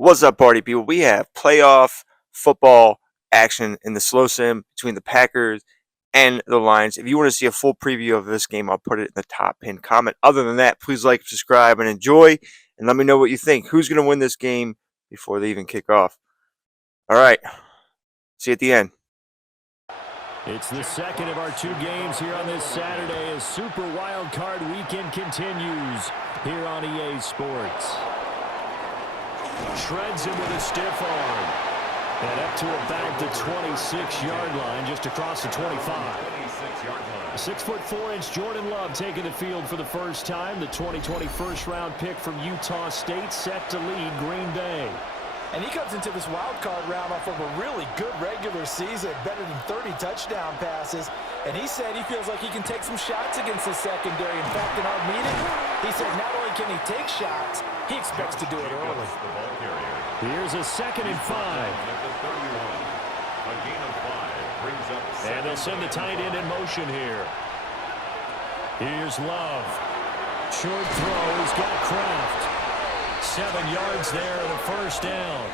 What's up, party people? We have playoff football action in the slow sim between the Packers and the Lions. If you want to see a full preview of this game, I'll put it in the top pinned comment. Other than that, please like, subscribe, and enjoy, and let me know what you think. Who's going to win this game before they even kick off? All right. See you at the end. It's the second of our two games here on this Saturday as Super Wild Card Weekend continues here on EA Sports. Shreds him with a stiff arm. And up to about the 26-yard line, just across the 25. 6'4" Jordan Love taking the field for the first time. The 2020 first-round pick from Utah State set to lead Green Bay. And he comes into this wild card round off of a really good regular season, better than 30 touchdown passes. And he said he feels like he can take some shots against the secondary. In fact, in our meeting, he said not only can he take shots, he expects to do it early. Here's a 2nd and 5. And they'll send the tight end in motion here. Here's Love. Short throw. He's got Kraft. 7 yards there and a first down.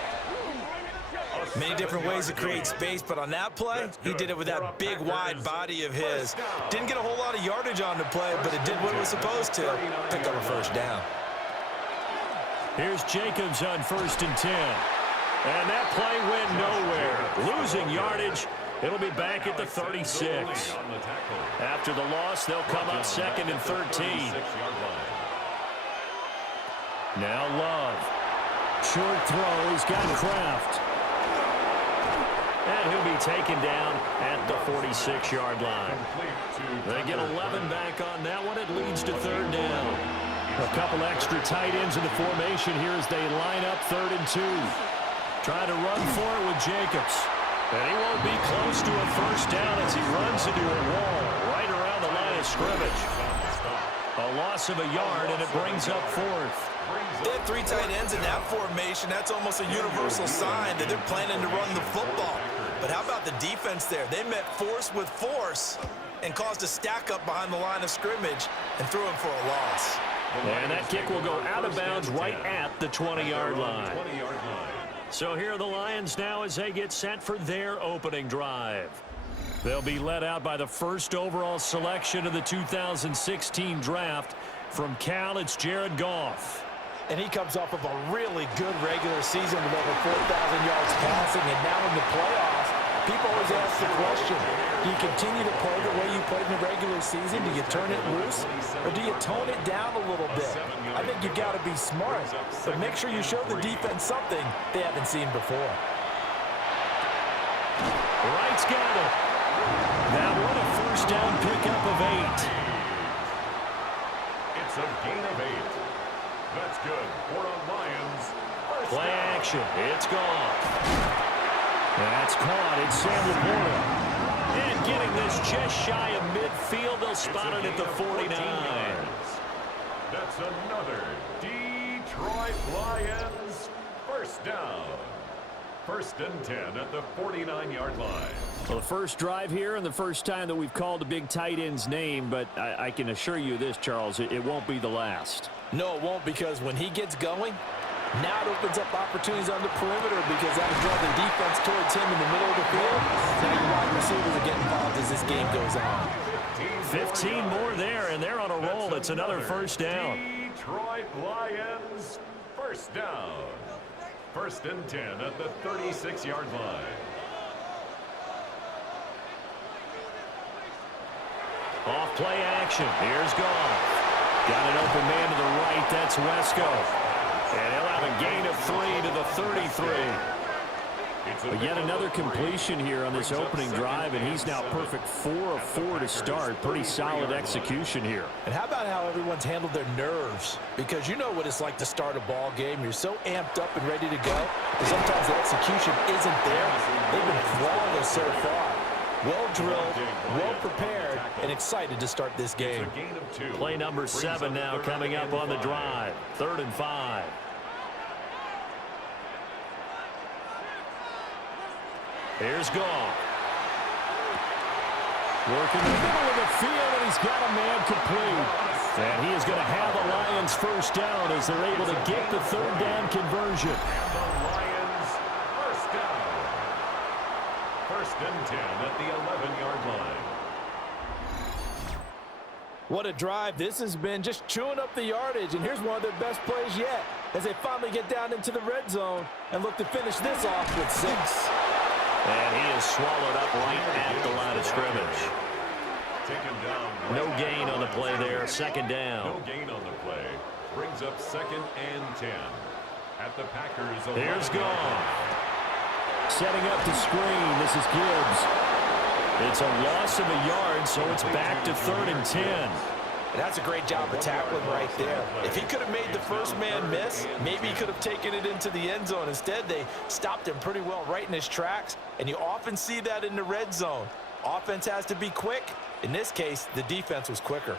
Many different ways to create space, but on that play, he did it with that big, wide body of his. Didn't get a whole lot of yardage on the play, but it did what it was supposed to. Pick up a first down. Here's Jacobs on 1st and 10. And that play went nowhere. Losing yardage. It'll be back at the 36. After the loss, they'll come up 2nd and 13. Now Love. Short throw. He's got Kraft. And he'll be taken down at the 46-yard line. They get 11 back on that one. It leads to 3rd down. A couple extra tight ends in the formation here as they line up 3rd and 2. Trying to run for it with Jacobs. And he won't be close to a first down as he runs into a wall right around the line of scrimmage. A loss of a yard, and it brings up 4th. They had 3 tight ends in that formation. That's almost a universal sign that they're planning to run the football. But how about the defense there? They met force with force and caused a stack up behind the line of scrimmage and threw him for a loss. And that kick will go out of bounds right at the 20-yard line. So here are the Lions now as they get set for their opening drive. They'll be led out by the first overall selection of the 2016 draft. From Cal, it's Jared Goff. And he comes off of a really good regular season with over 4,000 yards passing. And now in the playoffs, people always ask the question, do you continue to play the way you played in the regular season? Do you turn it loose? Or do you tone it down a little bit? I think you've got to be smart. But make sure you show the defense something they haven't seen before. Wright's got it. Now what a first down pickup of 8. It's a gain of 8. That's good for a Lions. Play action. It's gone. That's caught. It's Sam Laporta. And getting this just shy of midfield. They'll spot it at the 49. That's another Detroit Lions first down. 1st and 10 at the 49-yard line. Well, the first drive here and the first time that we've called a big tight end's name, but I can assure you this, Charles, it won't be the last. No, it won't, because when he gets going, now it opens up opportunities on the perimeter because that'll draw the defense towards him in the middle of the field. Now your wide receivers are getting involved as this game goes on. 15 more there, and they're on a roll. It's another first down. Detroit Lions first down. 1st and 10 at the 36-yard line. Off play action. Here's Goff. Got an open man to the right. That's Wesco. And he'll have a gain of 3 to the 33. But yet another completion here on this opening drive, and he's now perfect 4 of 4 to start. Pretty solid execution here. And how about how everyone's handled their nerves? Because you know what it's like to start a ball game. You're so amped up and ready to go, but sometimes the execution isn't there. They've been flawless so far. Well drilled, well prepared, and excited to start this game. Play number 7 now coming up on the drive. 3rd and 5. Here's Goff. Working the middle of the field, and he's got a man complete. And he is going to have the Lions first down as they're able to get the 3rd down conversion. First and 10 at the 11-yard line. What a drive this has been, just chewing up the yardage, and here's one of their best plays yet as they finally get down into the red zone and look to finish this off with 6. And he is swallowed up right at the line of scrimmage. Taken down. No gain on the play there, second down. No gain on the play. Brings up 2nd and 10 at the Packers. Here's Goff. Setting up the screen. This is Gibbs. It's a loss of a yard, so it's back to 3rd and 10. And that's a great job of tackling right there. If he could have made the first man miss, maybe he could have taken it into the end zone. Instead, they stopped him pretty well right in his tracks, and you often see that in the red zone. Offense has to be quick. In this case, the defense was quicker.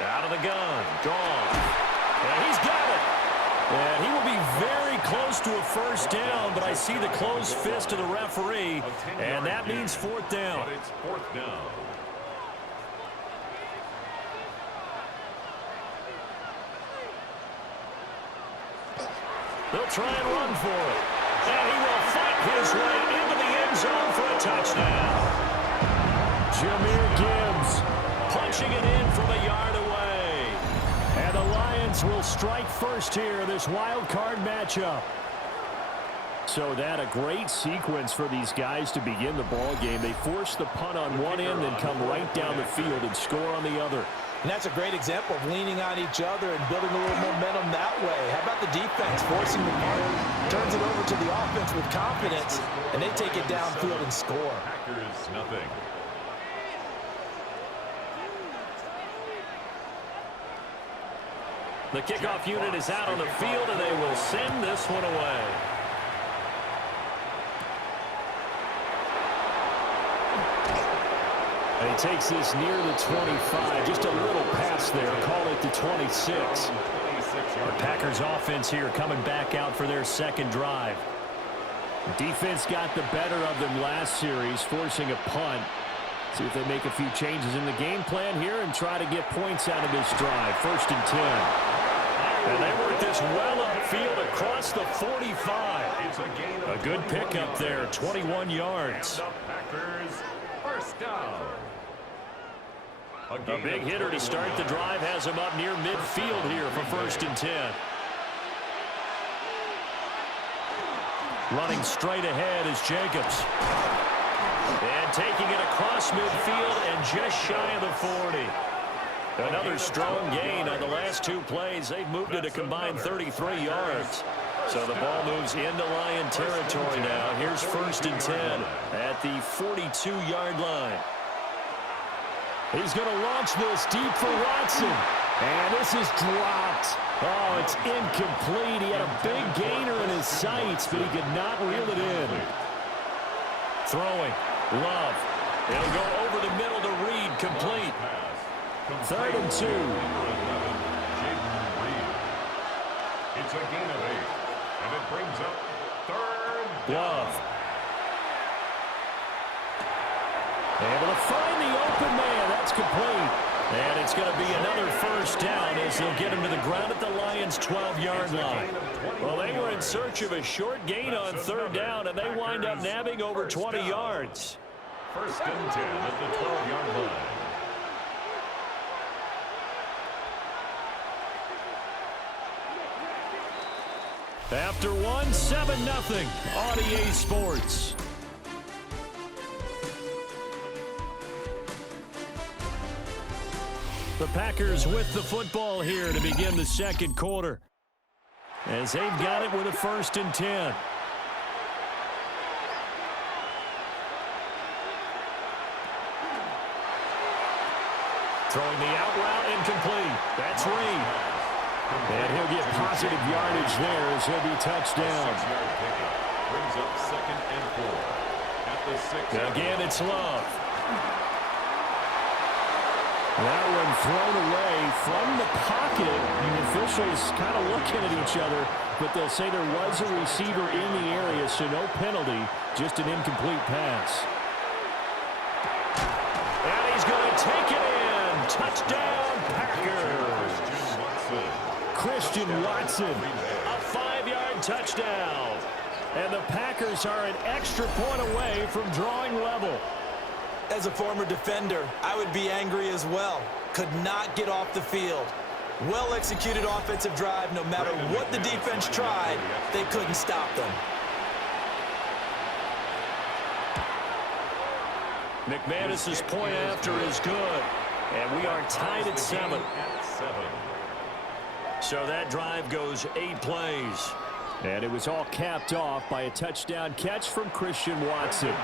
Out of the gun. Goff. And he's got it. And he will be very close to a first down, but I see the closed fist of the referee, and that means 4th down. But it's 4th down. They'll try and run for it. And he will fight his way into the end zone for a touchdown. Jahmyr Gibbs punching it in from a yard away. And the Lions will strike first here, this wild card matchup. So that a great sequence for these guys to begin the ball game. They force the punt on one end, then come right down the field and score on the other. And that's a great example of leaning on each other and building a little momentum that way. How about the defense forcing the punt, turns it over to the offense with confidence, and they take it downfield and score. Packers nothing. The kickoff unit is out on the field, and they will send this one away. And he takes this near the 25. Just a little pass there. Call it the 26. The Packers offense here coming back out for their second drive. Defense got the better of them last series, forcing a punt. See if they make a few changes in the game plan here and try to get points out of this drive. 1st and 10. And they work this well upfield across the 45. A good pickup there, 21 yards. And the Packers first down. A big hitter to start the drive has him up near midfield here for 1st and 10. Running straight ahead is Jacobs. And taking it across midfield and just shy of the 40. Another strong gain on the last 2 plays. They've moved it a combined 33 yards. So the ball moves into Lion territory now. Here's 1st and 10 at the 42-yard line. He's going to launch this deep for Watson. And this is dropped. Oh, it's incomplete. He had a big gainer in his sights, but he could not reel it in. Throwing. Love. He'll go over the middle to Reed. Complete. 3rd and 2. It's a gain of 8. And it brings up 3rd down. Love. Able to find the open man. That's complete. And it's going to be another first down as they'll get him to the ground at the Lions' 12-yard line. Well, they were in search of a short gain on 3rd down, and they wind up nabbing over 20 yards. 1st and 10 at the 12-yard line. After one, 7-0 on EA Sports. The Packers with the football here to begin the second quarter, as they've got it with a 1st and 10. Throwing the out route incomplete. That's Reed. And he'll get positive yardage there as he'll be touched down. 6-yard pickup. Brings up 2nd and 4. At the 6. Again, it's Love. That one thrown away from the pocket. The officials kind of looking at each other, but they'll say there was a receiver in the area, so no penalty, just an incomplete pass. And he's going to take it in. Touchdown, Packers. Christian Watson. Christian Watson, a 5-yard touchdown. And the Packers are an extra point away from drawing level. As a former defender, I would be angry as well. Could not get off the field. Well-executed offensive drive. No matter what the defense tried, they couldn't stop them. McManus's point after is good. And we are tied at 7. So that drive goes 8 plays. And it was all capped off by a touchdown catch from Christian Watson.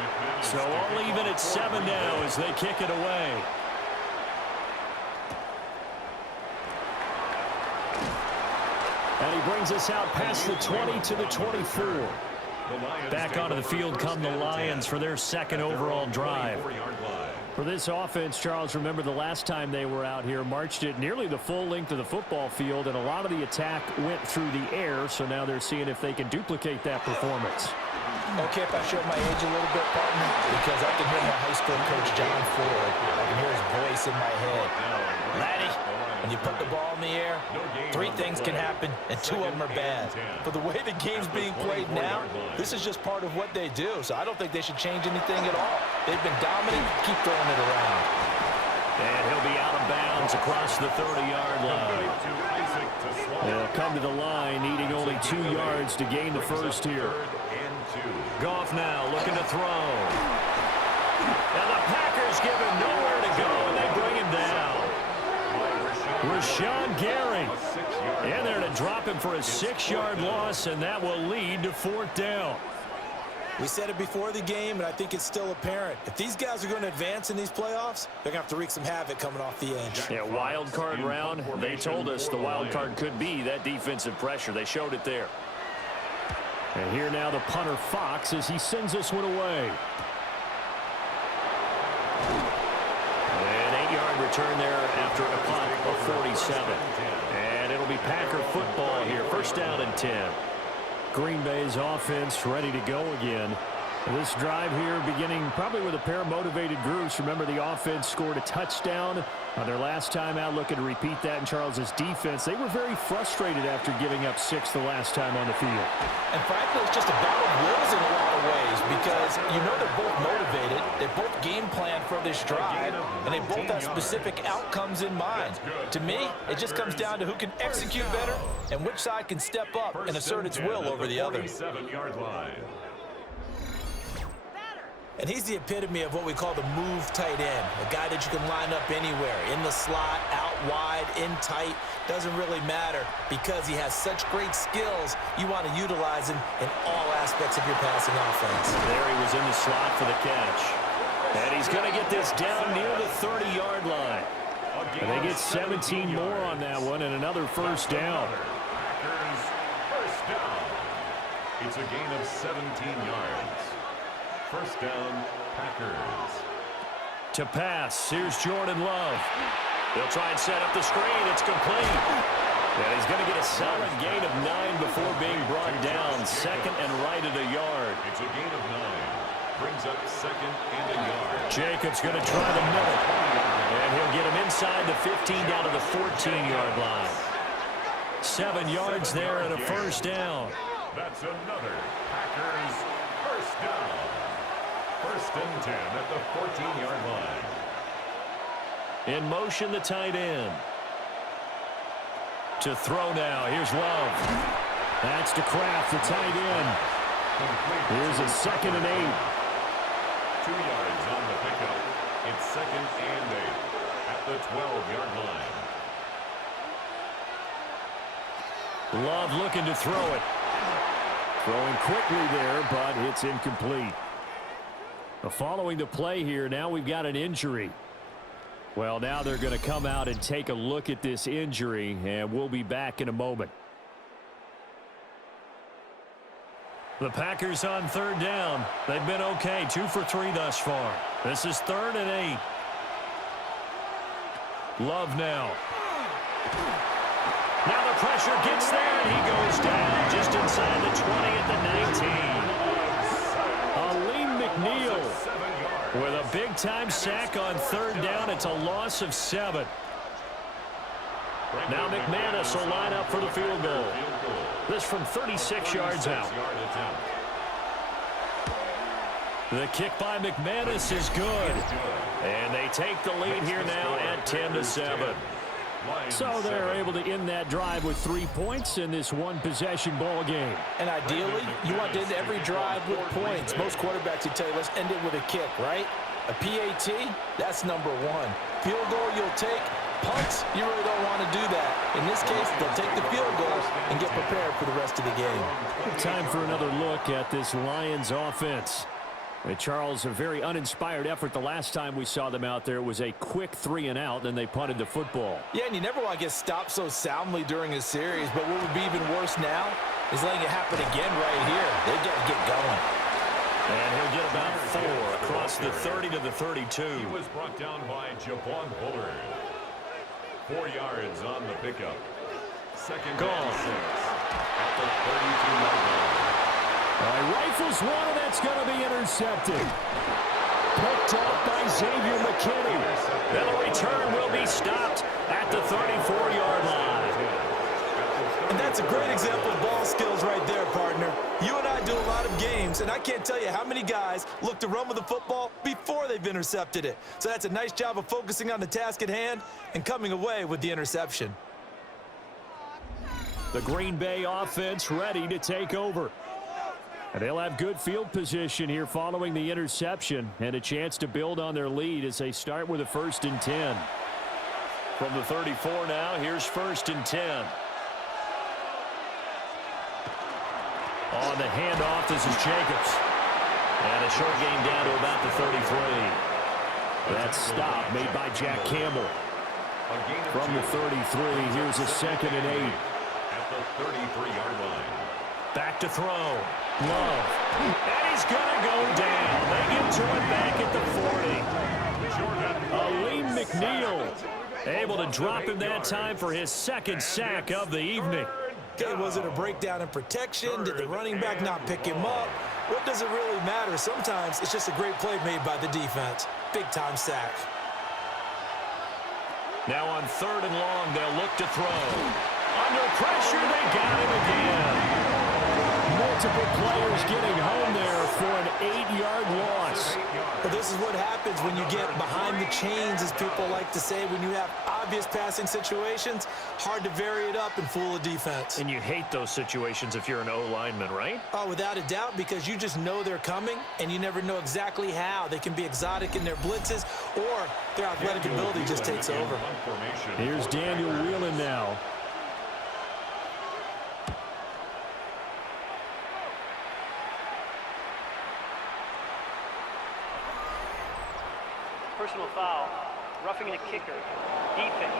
So all even at 7 now as they kick it away. And he brings us out past the 20 to the 24. Back onto the field come the Lions for their second overall drive. For this offense, Charles, remember the last time they were out here, marched it nearly the full length of the football field, and a lot of the attack went through the air, so now they're seeing if they can duplicate that performance. Okay, if I showed my age a little bit, partner, because I can hear my high school coach, John Ford. I can hear his voice in my head. Laddie, when you put the ball in the air, 3 things can happen, and 2 of them are bad. For the way the game's being played now, this is just part of what they do, so I don't think they should change anything at all. They've been dominant. Keep throwing it around. And he'll be out of bounds across the 30-yard line. They'll come to the line, needing only 2 yards to gain the first here. Goff now looking to throw. And the Packers give him nowhere to go, and they bring him down. Rashawn Gary in there to drop him for a 6-yard loss, and that will lead to 4th down. We said it before the game, and I think it's still apparent. If these guys are going to advance in these playoffs, they're going to have to wreak some havoc coming off the edge. Yeah, wild card round. They told us the wild card could be that defensive pressure. They showed it there. And here now the punter Fox as he sends this one away. An 8-yard return there after a punt of 47. And it'll be Packer football here. First down and 10. Green Bay's offense ready to go again. This drive here beginning probably with a pair of motivated groups. Remember, the offense scored a touchdown on their last time out. Looking to repeat that in Charles's defense. They were very frustrated after giving up 6 the last time on the field. And frankly, it's just a battle of wills in a lot of ways because you know they're both motivated. They both game plan for this drive, and they both have specific outcomes in mind. To me, it just comes down to who can execute better and which side can step up and assert its will over the other. And he's the epitome of what we call the move tight end, a guy that you can line up anywhere, in the slot, out wide, in tight, doesn't really matter because he has such great skills. You want to utilize him in all aspects of your passing offense. There he was in the slot for the catch. And he's going to get this down near the 30-yard line. And they get 17 more on that one and another first down. Packers first down. It's a gain of 17 yards. First down, Packers. To pass, here's Jordan Love. They'll try and set up the screen. It's complete. And he's going to get a solid gain of 9 before being brought down. Second and right at a yard. It's a gain of 9. Brings up second and a yard. Jacobs going to try the middle. And he'll get him inside the 15 down to the 14-yard line. 7 yards there and a first down. That's another Packers first down. First and 10 at the 14-yard line. In motion, the tight end. To throw now. Here's Love. That's to Kraft, the tight end. Here's a second and 8. 2 yards on the pickup. It's second and 8 at the 12-yard line. Love looking to throw it. Throwing quickly there, but it's incomplete. Following the play here, now we've got an injury. Well, now they're going to come out and take a look at this injury, and we'll be back in a moment. The Packers on third down. They've been okay, 2 for 3 thus far. This is 3rd and 8. Love now. Now the pressure gets there, and he goes down just inside the 20 at the 19. Aleem McNeil with a big-time sack on third down. It's a loss of 7. Now McManus will line up for the field goal. This from 36 yards out. The kick by McManus is good. And they take the lead here now at 10-7. So they're able to end that drive with 3 points in this one-possession ball game. And ideally, you want to end every drive with points. Most quarterbacks, you tell you, let's end it with a kick, right? A PAT, that's number one. Field goal you'll take. Punts, you really don't want to do that. In this case, they'll take the field goal and get prepared for the rest of the game. Time for another look at this Lions offense. Charles, a very uninspired effort the last time we saw them out there. It was a quick 3-and-out, and they punted the football. Yeah, and you never want to get stopped so soundly during a series, but what would be even worse now is letting it happen again right here. They've got to get going. And he'll get about 4 across the 30 to the 32. He was brought down by Javon Bullard. 4 yards on the pickup. Second Goal. and 6 at the 32-yard line. Rifles one, and that's going to be intercepted. Picked off by Xavier McKinney. Then the return will be stopped at the 34-yard line. And that's a great example of ball skills right there, partner. You and I do a lot of games, and I can't tell you how many guys look to run with the football before they've intercepted it. So that's a nice job of focusing on the task at hand and coming away with the interception. The Green Bay offense ready to take over. And they'll have good field position here following the interception and a chance to build on their lead as they start with a 1st and 10. From the 34 now, here's 1st and 10. On the handoff, this is Jacobs. And a short gain down to about the 33. That stop made by Jack Campbell. From the 33, here's a 2nd and 8. At the 33-yard line. Back to throw. Love. And he's going to go down. They get to it back at the 40. Aleem McNeil able to drop him that time for his 2nd sack of the evening. Okay, was it a breakdown in protection? Did the running back not pick him up? What does it really matter? Sometimes it's just a great play made by the defense. Big-time sack. Now on 3rd and long, they'll look to throw. Under pressure, they got him again. Multiple players getting home there for an 8-yard loss. But this is what happens when you get behind the chains, as people like to say, when you have obvious passing situations. Hard to vary it up and fool a defense. And you hate those situations if you're an O-lineman, right? Oh, without a doubt, because you just know they're coming, and you never know exactly how. They can be exotic in their blitzes, or their athletic ability just takes over. Here's Daniel Whelan now. Personal foul, roughing a kicker, defense.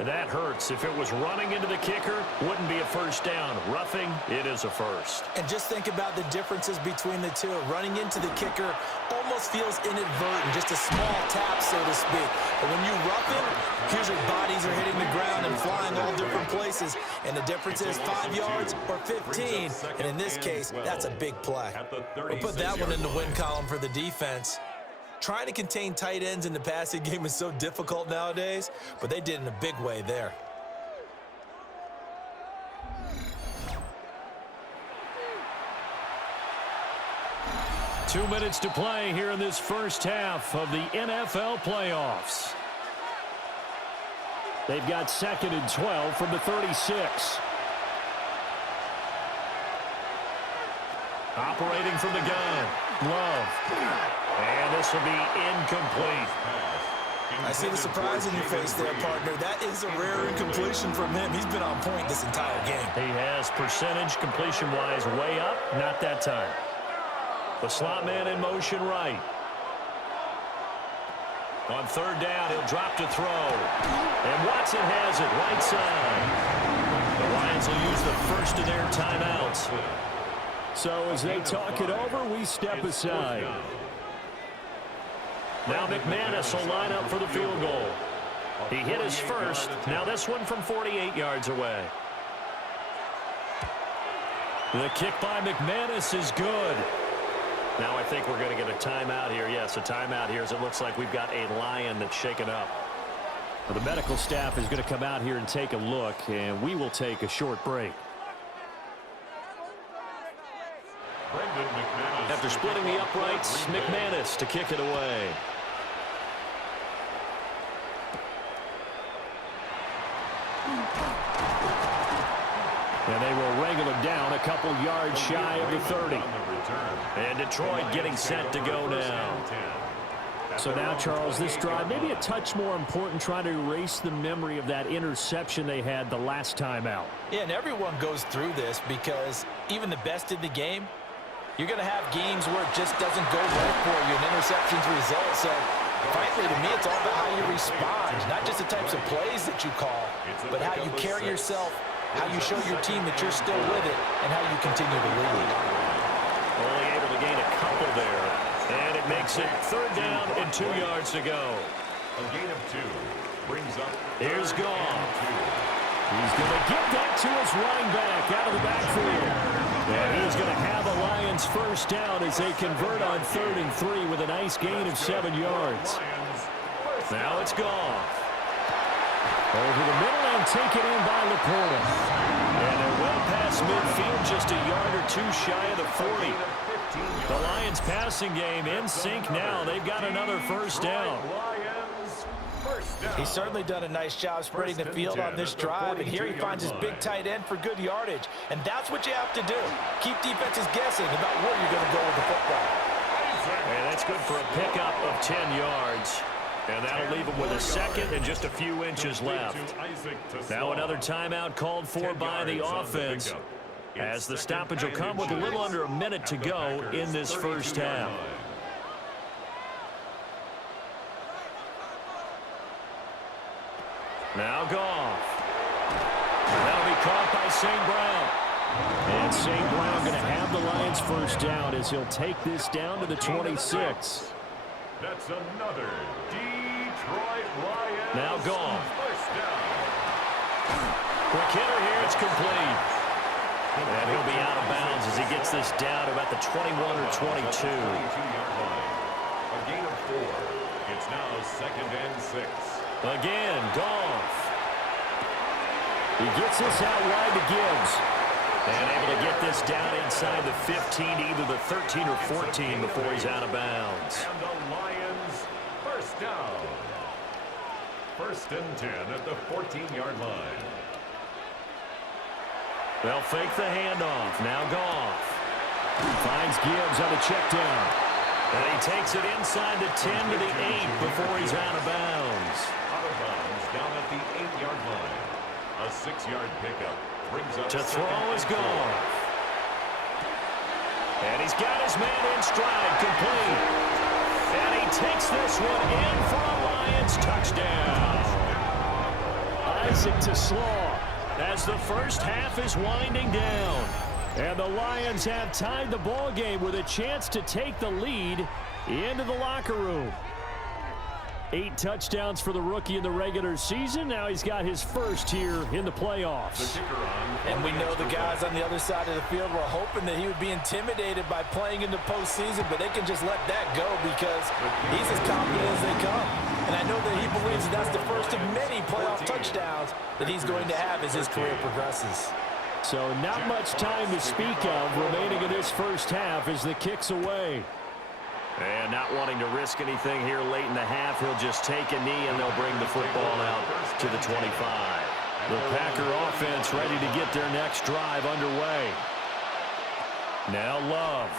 That hurts. If it was running into the kicker, wouldn't be a 1st down. Roughing, it is a 1st. And just think about the differences between the two. Running into the kicker almost feels inadvertent, just a small tap, so to speak. But when you rough it, usually bodies are hitting the ground and flying all different places. And the difference is 5 yards or 15. And in this case, that's a big play. We'll put that one in the win column for the defense. Trying to contain tight ends in the passing game is so difficult nowadays, but they did in a big way there. Two minutes to play here in this first half of the NFL playoffs. They've got 2nd and 12 from the 36. Operating from the gun. Love. And this will be incomplete. I see the surprise in your face there, partner. That is a rare incompletion from him. He's been on point this entire game. He has percentage completion-wise way up. Not that time. The slot man in motion right. On 3rd down, he'll drop to throw. And Watson has it right side. The Lions will use the first of their timeouts. So as they talk it over, we step aside. Now McManus will line up for the field goal. He hit his first. Now this one from 48 yards away. The kick by McManus is good. Now I think we're going to get a timeout here. Yes, a timeout here as it looks like we've got a Lion that's shaken up. Well, the medical staff is going to come out here and take a look, and we will take a short break. After splitting the uprights, McManus to kick it away. And they will wrangle him down a couple yards shy of the 30. And Detroit getting set to go now. So now, Charles, this drive maybe a touch more important, trying to erase the memory of that interception they had the last time out. Yeah, and everyone goes through this because even the best in the game, you're going to have games where it just doesn't go right for you, and interceptions result. So, frankly, to me, it's all about how you respond, not just the types of plays that you call, but how you carry yourself, how you show your team that you're still with it, and how you continue to lead. Only able to gain a couple there. And it makes it 3rd down and 2 yards to go. A gain of 2 brings up. Here's Goff. He's going to get that to his running back out of the backfield. And he's going to have the Lions first down as they convert on 3rd and 3 with a nice gain of 7 yards. Now it's Goff. Over the middle and taken in by Laporta. And they're well past midfield, just a yard or 2 shy of the 40. The Lions passing game in sync now. They've got another first down. He's certainly done a nice job spreading the field on this drive, and here he finds his big tight end for good yardage. And that's what you have to do. Keep defenses guessing about where you're going to go with the football. And that's good for a pickup of 10 yards. And that'll leave him with a second and just a few inches left. Now another timeout called for by the offense, as the stoppage will come with a little under a minute to go in this first half. Now Goff. That'll be caught by St. Brown. And St. Brown going to have the Lions first down as he'll take this down to the 26. That's another Detroit Lions. Now Goff. First down. Quick hitter here. It's complete. And he'll be out of bounds as he gets this down to about the 21 or 22. A gain of 4. It's now 2nd and 6. Again, Goff. He gets this out wide to Gibbs. And able to get this down inside the 15, either the 13 or 14 before he's out of bounds. And the Lions first down. 1st and 10 at the 14-yard line. They'll fake the handoff. Now Goff. Finds Gibbs on a check down. And he takes it inside the 10 to the 8 before he's out of bounds. Out of bounds down at the 8-yard line. A 6-yard pickup brings up To throw is Goff. And he's got his man in stride, complete. And he takes this one in for a Lions touchdown. Isaac TeSlaa, as the first half is winding down. And the Lions have tied the ball game with a chance to take the lead into the locker room. 8 touchdowns for the rookie in the regular season. Now he's got his first here in the playoffs. And we know the guys on the other side of the field were hoping that he would be intimidated by playing in the postseason, but they can just let that go because he's as confident as they come. And I know that he believes that that's the first of many playoff touchdowns that he's going to have as his career progresses. So not much time to speak of remaining in this first half as the kick's away. And not wanting to risk anything here late in the half, he'll just take a knee and they'll bring the football out to the 25. The Packer offense ready to get their next drive underway. Now Love.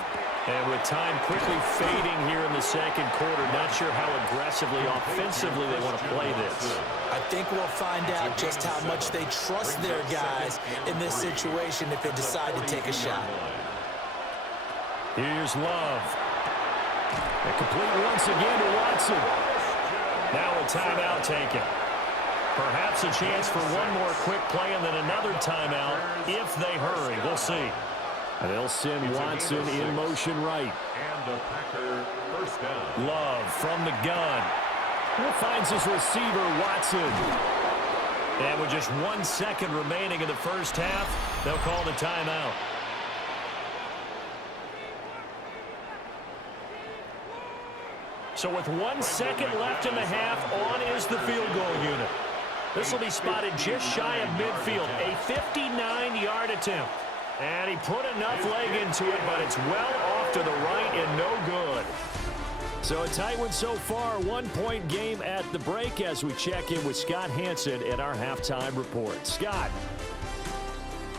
And with time quickly fading here in the second quarter, not sure how aggressively, offensively they want to play this. I think we'll find out just how much they trust their guys in this situation if they decide to take a shot. Here's Love. And complete once again to Watson. Now a timeout taken. Perhaps a chance for one more quick play and then another timeout if they hurry. We'll see. And they'll send Watson in motion right. And the Packer first down. Love from the gun. He finds his receiver, Watson. And with just 1 second remaining in the first half, they'll call the timeout. So with 1 second left in the half, on is the field goal unit. This will be spotted just shy of midfield, a 59-yard attempt. And he put enough leg into it, but it's well off to the right and no good. So a tight one so far, 1-point game at the break as we check in with Scott Hanson in our halftime report. Scott.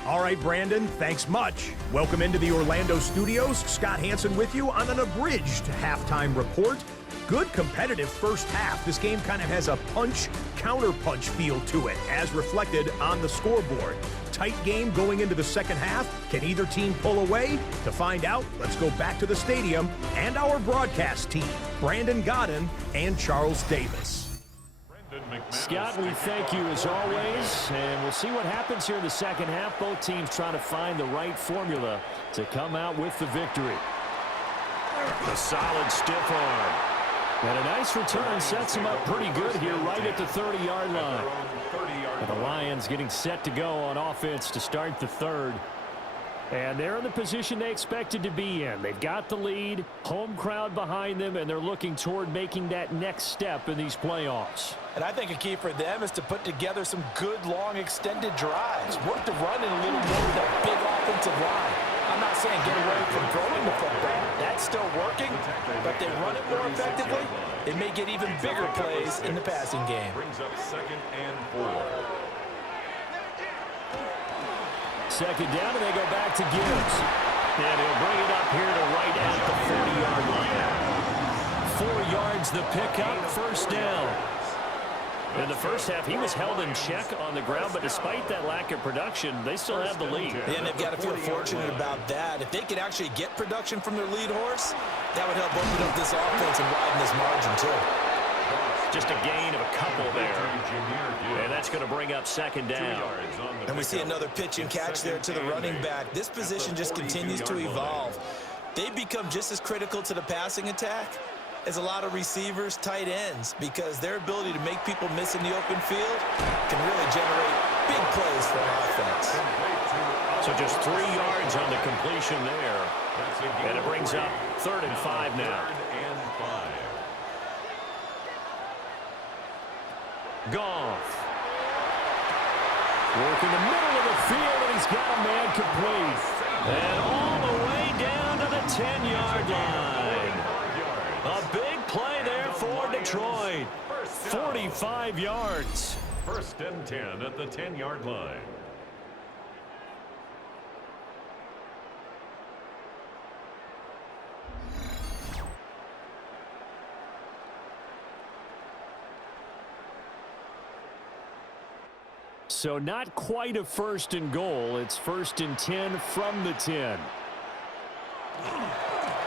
All right, Brandon, thanks much. Welcome into the Orlando studios. Scott Hanson with you on an abridged halftime report. Good competitive first half. This game kind of has a punch-counter-punch feel to it, as reflected on the scoreboard. Tight game going into the second half. Can either team pull away? To find out, let's go back to the stadium and our broadcast team, Brandon Godden and Charles Davis. Scott, we thank you as always, and we'll see what happens here in the second half. Both teams trying to find the right formula to come out with the victory. The solid stiff arm. And a nice return sets him up pretty good here right at the 30-yard line. And the Lions getting set to go on offense to start the third. And they're in the position they expected to be in. They've got the lead, home crowd behind them, and they're looking toward making that next step in these playoffs. And I think a key for them is to put together some good, long, extended drives. Work the run in a little more with that big offensive line. I'm not saying get away from throwing the football. That's still working, but they run it more effectively. It may get even bigger plays in the passing game. Brings up 2nd and 4. Second down, and they go back to Gibbs. And he'll bring it up here to right at the 40-yard line. 4 yards the pickup, first down. In the first half, he was held in check on the ground, but despite that lack of production, they still have the lead. And they've got to feel fortunate about that. If they could actually get production from their lead horse, that would help open up this offense and widen this margin, too. Just a gain of a couple there. And that's going to bring up second down. And we see another pitch and catch there to the running back. This position just continues to evolve. They become just as critical to the passing attack as a lot of receivers, tight ends, because their ability to make people miss in the open field can really generate big plays for an offense. So just 3 yards on the completion there. And it brings up 3rd and 5 now. Goff. Working the middle of the field, and he's got a man complete. And all the way down to the 10-yard line. A big play there for Detroit. 45 yards. 1st and 10 at the 10-yard line. So not quite a 1st and goal. It's 1st and 10 from the 10.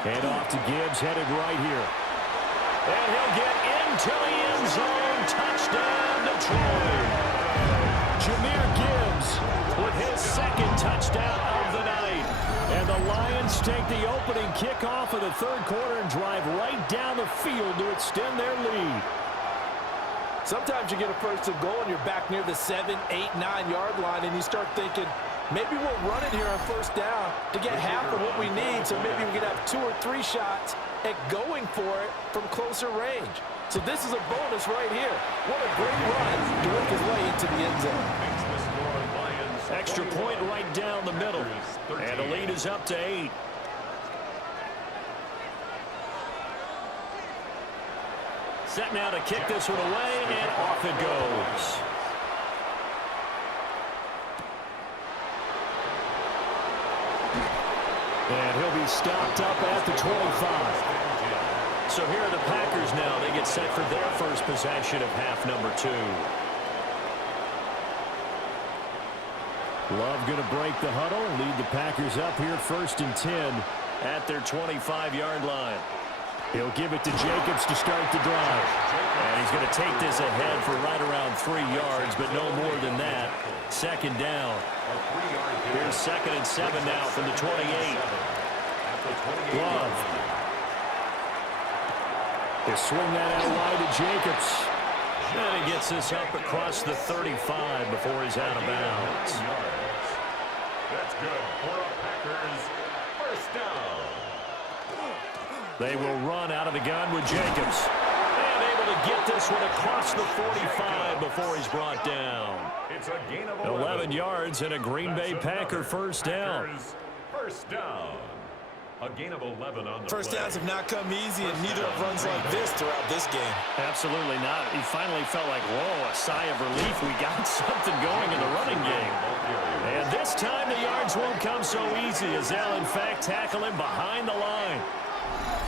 And off to Gibbs, headed right here. And he'll get into the end zone. Touchdown, Detroit. Jahmyr Gibbs with his 2nd touchdown of the night. And the Lions take the opening kickoff of the 3rd quarter and drive right down the field to extend their lead. Sometimes you get a 1st and goal and you're back near the 7, 8, 9-yard line, and you start thinking, maybe we'll run it here on 1st down to get half of what we need, so maybe we can have 2 or 3 shots at going for it from closer range. So this is a bonus right here. What a great run to work his way into the end zone. Extra point right down the middle. And the lead is up to 8. Set now to kick this one away, and off it goes. And he'll be stopped up at the 25. So here are the Packers now. They get set for their first possession of half number 2. Love going to break the huddle, lead the Packers up here 1st and 10 at their 25-yard line. He'll give it to Jacobs to start the drive. And he's going to take this ahead for right around 3 yards, but no more than that. 2nd down. Here's 2nd and 7 now from the 28. Love. He'll swing that out wide to Jacobs. And he gets this up across the 35 before he's out of bounds. That's good for a Packers 1st down. They will run out of the gun with Jacobs. And able able to get this one across the 45 before he's brought down. It's a gain of 11 yards and a Green Bay Packer first down. First down. A gain of 11 on the First play. downs have not come easy, and neither have runs like this throughout this game. Absolutely not. He finally felt like, whoa, a sigh of relief. We got something going in the running game. And this time the yards won't come so easy as they'll, in fact, tackle him behind the line.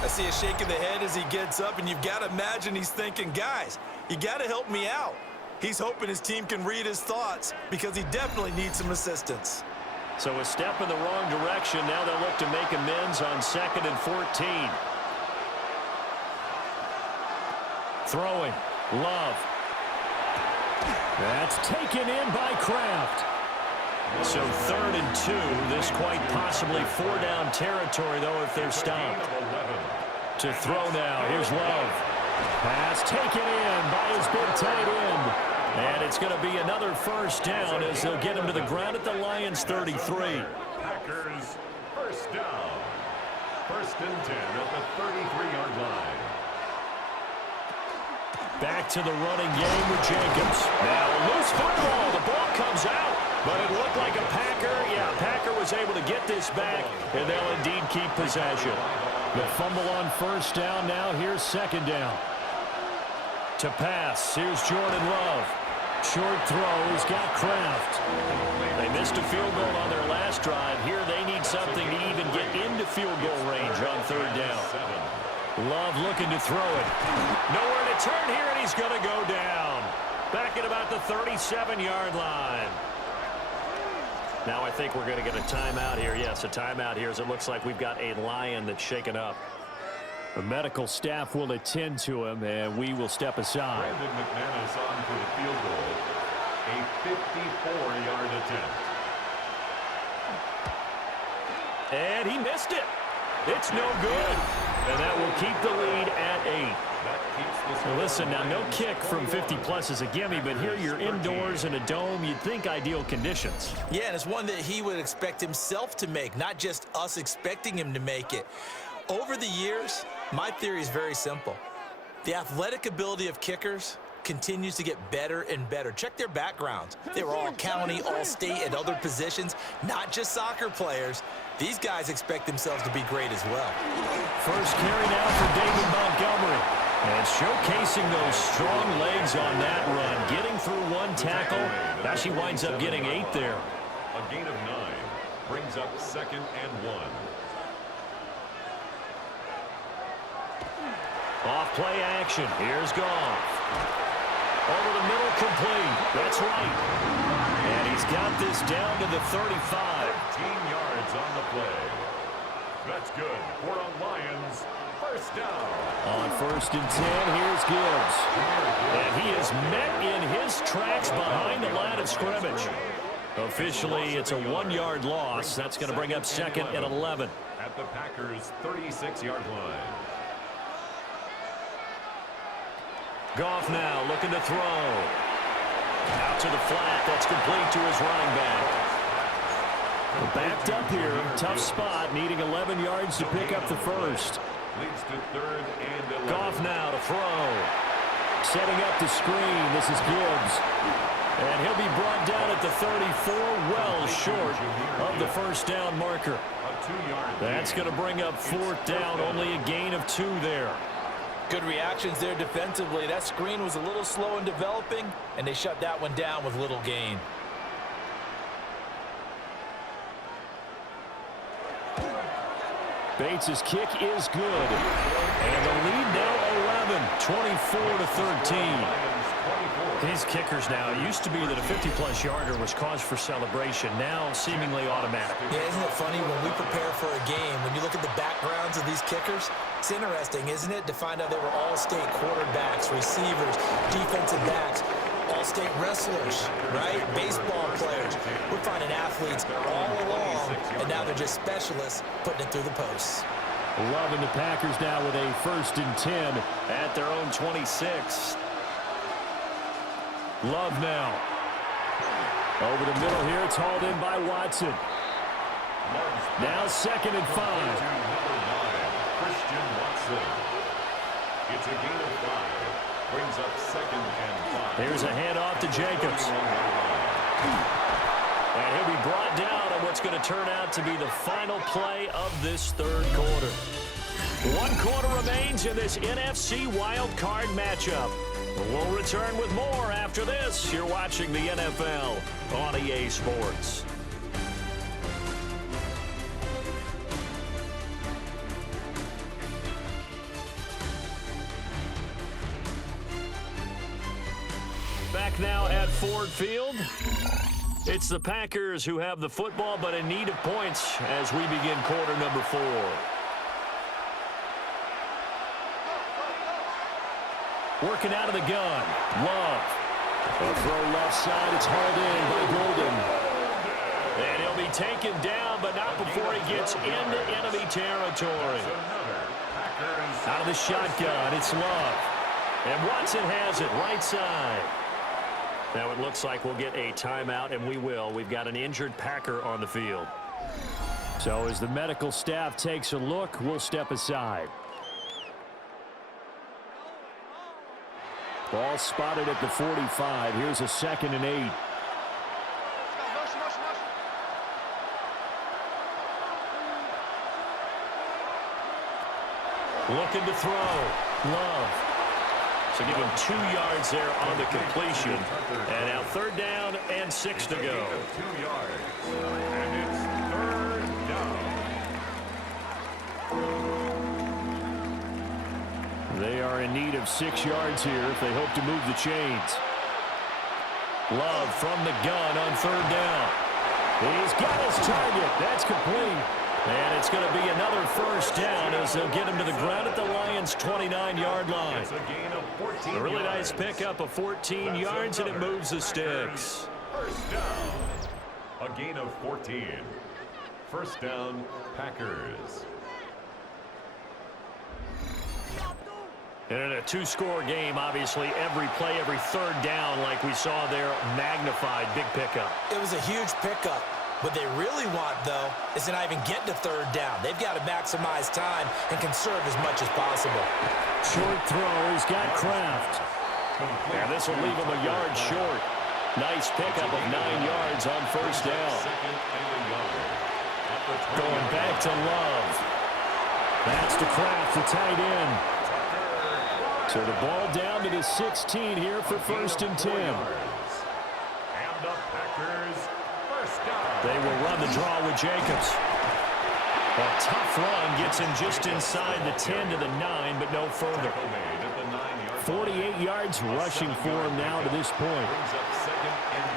I see a shake of the head as he gets up, and you've got to imagine he's thinking, guys, you got to help me out. He's hoping his team can read his thoughts because he definitely needs some assistance. So a step in the wrong direction. Now they'll look to make amends on 2nd and 14. Throwing. Love. That's taken in by Kraft. So 3rd and 2. This quite possibly 4-down territory, though, if they're stopped. To throw now. Here's Love. Pass taken in by his big tight end. And it's going to be another first down as they'll get him to the ground at the Lions' 33. Packers first down. 1st and 10 at the 33-yard line. Back to the running game with Jacobs. Now a loose football. The ball comes out, but it looked like a Packer. Yeah, Packer was able to get this back, and they'll indeed keep possession. The fumble on first down now. Here's 2nd down. To pass. Here's Jordan Love. Short throw. He's got Kraft. They missed a field goal on their last drive. Here they need something to even get into field goal range on 3rd down. Love looking to throw it. Nowhere to turn here, and he's going to go down. Back at about the 37-yard line. Now I think we're going to get a timeout here. Yes, a timeout here as it looks like we've got a Lion that's shaken up. The medical staff will attend to him, and we will step aside. Brandon McManus on for the field goal. A 54-yard attempt. And he missed it. It's no good. And that will keep the lead at 8. Well, listen, now no kick from 50-plus is a gimme, but here you're indoors in a dome. You'd think ideal conditions. Yeah, and it's one that he would expect himself to make, not just us expecting him to make it. Over the years, my theory is very simple. The athletic ability of kickers continues to get better and better. Check their backgrounds. They were all county, all state, and other positions, not just soccer players. These guys expect themselves to be great as well. First carry now for David Montgomery. And showcasing those strong legs on that run. Getting through one tackle. Actually winds up getting 8 there. A gain of 9 brings up 2nd and 1. Off play action. Here's Goff. Over the middle, complete. That's right. And he's got this down to the 35. 15 yards on the play. That's good for a Lions first down. On 1st and 10, here's Gibbs. And he is met in his tracks behind the line of scrimmage. Officially, it's a 1-yard loss. That's going to bring up 2nd and 11. At the Packers' 36-yard line. Goff now looking to throw. Out to the flat. That's complete to his running back. Backed up here. Tough spot. Needing 11 yards to pick up the first. Leads to 3rd and 11. Goff now to throw. Setting up the screen. This is Gibbs. And he'll be brought down at the 34, well short of the first down marker. A 2-yard. That's going to bring up 4th down. Only a gain of 2 there. Good reactions there defensively. That screen was a little slow in developing, and they shut that one down with little gain. Bates' kick is good. And the lead now 11, 24-13. These kickers now, it used to be that a 50-plus yarder was cause for celebration. Now seemingly automatic. Yeah, isn't it funny when we prepare for a game, when you look at the backgrounds of these kickers, it's interesting, isn't it, to find out they were all-state quarterbacks, receivers, defensive backs, all-state wrestlers, right? Baseball players. We're finding athletes all along, and now they're just specialists putting it through the posts. Loving the Packers now with a 1st and 10 at their own 26. Love now. Over the middle here, it's hauled in by Watson. Now 2nd and 5. Christian Watson. It's a gain of 5. Brings up 2nd and 5. Here's a handoff to Jacobs. And he'll be brought down on what's going to turn out to be the final play of this third quarter. 1 quarter remains in this NFC Wild Card matchup. We'll return with more after this. You're watching the NFL on EA Sports. Back now at Ford Field. It's the Packers who have the football, but in need of points as we begin quarter number 4. Working out of the gun. Love. A throw left side. It's hauled in by Golden. And he'll be taken down, but not before he gets into enemy territory. Out of the shotgun, it's Love. And Watson has it right side. Now it looks like we'll get a timeout, and we will. We've got an injured Packer on the field. So as the medical staff takes a look, we'll step aside. Ball spotted at the 45. Here's a 2nd and 8. Looking to throw. Love. So give him 2 yards there on the completion. And now 3rd down and 6 to go. 2 yards. And it's 3rd down. They are in need of 6 yards here if they hope to move the chains. Love from the gun on 3rd down. He's got his target. That's complete. And it's going to be another 1st down as they'll get him to the ground at the Lions' 29-yard line. It's a gain of 14 A really yards. nice pickup of 14 yards, and it moves the sticks. 1st down. A gain of 14. 1st down, Packers. And in a 2-score game, obviously, every play, every 3rd down, like we saw there, magnified. Big pickup. It was a huge pickup. What they really want, though, is to not even get to 3rd down. They've got to maximize time and conserve as much as possible. Short throw. He's got Kraft. And this will leave him a yard short. Nice pickup of 9 yards on 1st down. Going back to Love. That's to Kraft, the tight end. So the ball down to the 16 here for 1st and 10. And the Packers, 1st down. They will run the draw with Jacobs. A tough run gets him just inside the 10 to the 9, but no further. 48 yards rushing for him now to this point. Brings up 2nd and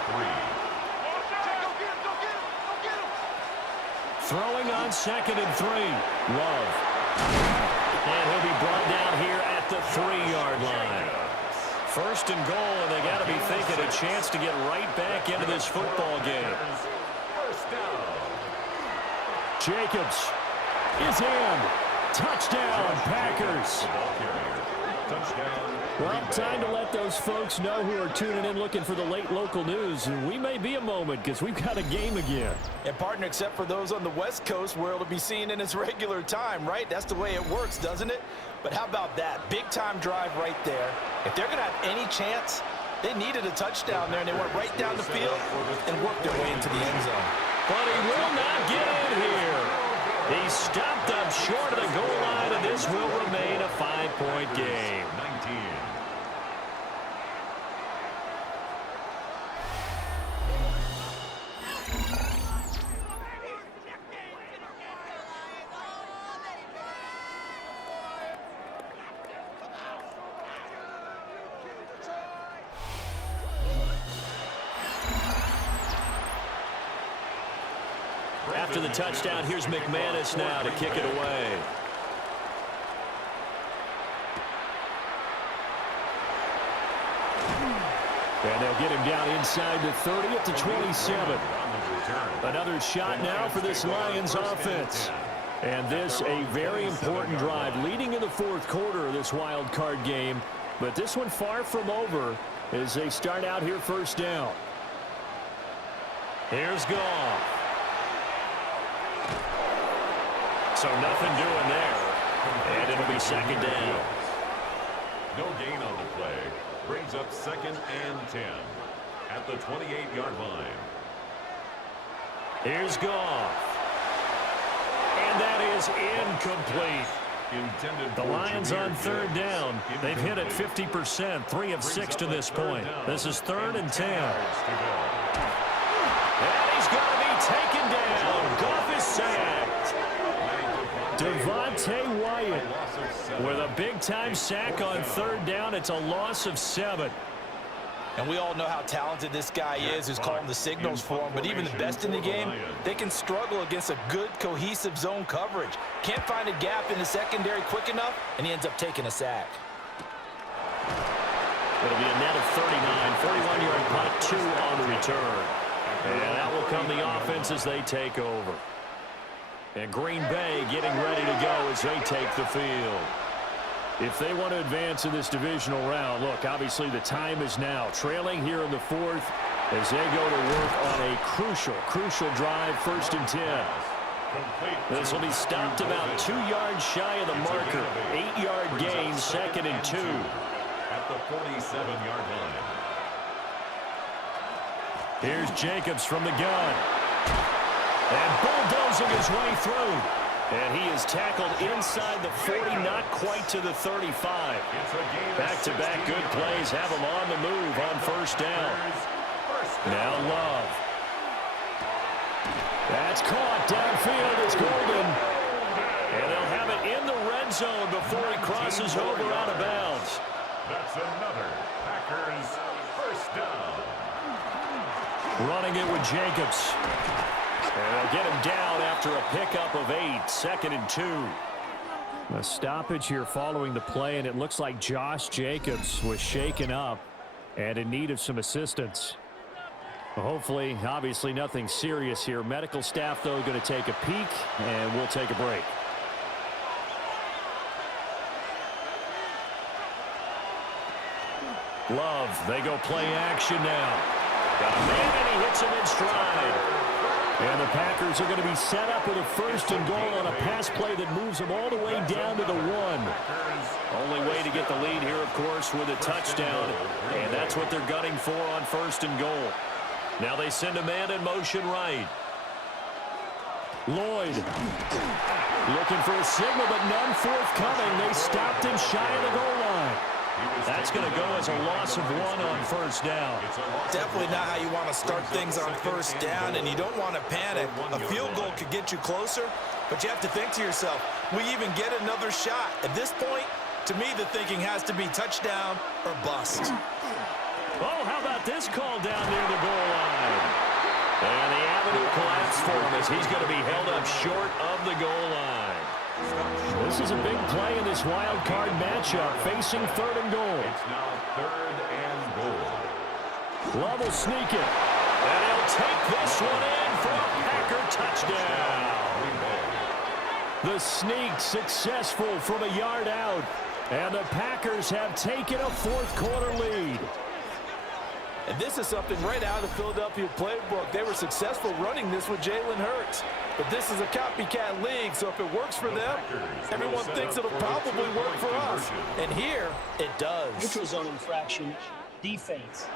3. Throwing on 2nd and 3. Love. And he'll be brought down here at the 3-yard line. 1st and goal, and they got to be thinking a chance to get right back into this football game. 1st down. Jacobs is in. Touchdown, Packers. Ball carrier. Touchdown. Well, time to let those folks know who are tuning in looking for the late local news. We may be a moment because we've got a game again. And, partner, except for those on the West Coast where it'll be seen in its regular time, right? That's the way it works, doesn't it? But how about that? Big-time drive right there. If they're going to have any chance, they needed a touchdown there, and they went right down the field and worked their way into the end zone. But he will not get in here. He stopped up short of the goal line, and this will remain a 5-point game. 19. After the touchdown, here's McManus now to kick it away. And they'll get him down inside the 30 at the 27. Another shot now for this Lions offense. And this a very important drive leading in the 4th quarter of this wild card game. But this one far from over as they start out here 1st down. Here's Goff. So nothing doing there. And it'll be 2nd down. No gain on the play. Brings up 2nd and 10 at the 28-yard line. Here's Goff. And that is incomplete. The Lions on 3rd down. They've hit it 50%, 3 of 6 to this point. This is 3rd and 10. And he's going to be taken down. Goff is sacked. Devontae Wyatt with a big-time sack on 3rd down. It's a loss of 7. And we all know how talented this guy is who's calling the signals for him. But even the best in the game, they can struggle against a good, cohesive zone coverage. Can't find a gap in the secondary quick enough, and he ends up taking a sack. It'll be a net of 39, 41-yard punt, 2 on the return. And that will come the offense as they take over. And Green Bay getting ready to go as they take the field. If they want to advance in this divisional round, look, obviously the time is now. Trailing here in the 4th as they go to work on a crucial drive, 1st and 10. This will be stopped about 2 yards shy of the marker. 8-yard gain, 2nd and 2. At the 47-yard line. Here's Jacobs from the gun. And bulldozing his way through. And he is tackled inside the 40, not quite to the 35. Back-to-back good plays have him on the move on 1st down. Now Love. That's caught downfield. It's Golden. And they'll have it in the red zone before he crosses over out of bounds. That's another Packers 1st down. Running it with Jacobs. And they'll get him down after a pickup of 8, 2nd and 2. A stoppage here following the play, and it looks like Josh Jacobs was shaken up and in need of some assistance. Hopefully, obviously nothing serious here. Medical staff, though, going to take a peek, and we'll take a break. Love, they go play action now. Got a man, and he hits him in stride. And the Packers are going to be set up with a 1st and goal on a pass play that moves them all the way down to the 1. Only way to get the lead here, of course, with a touchdown. And that's what they're gunning for on 1st and goal. Now they send a man in motion right. Lloyd looking for a signal, but none forthcoming. They stopped him shy of the goal line. That's going to go as a loss of 1 on 1st down. Definitely not how you want to start things on 1st down, and you don't want to panic. A field goal could get you closer, but you have to think to yourself, we even get another shot. At this point, to me, the thinking has to be touchdown or bust. Oh, how about this call down near the goal line? And the avenue collapsed for him as he's going to be held up short of the goal line. This is a big play in this wild card matchup, facing 3rd and goal. It's now 3rd and goal. Love will sneak it. And he'll take this one in for a Packer touchdown. The sneak successful from a yard out. And the Packers have taken a 4th quarter lead. And this is something right out of the Philadelphia playbook. They were successful running this with Jalen Hurts. But this is a copycat league, so if it works for them, everyone thinks it'll probably work for us. And here, it does. Neutral zone infraction, defense.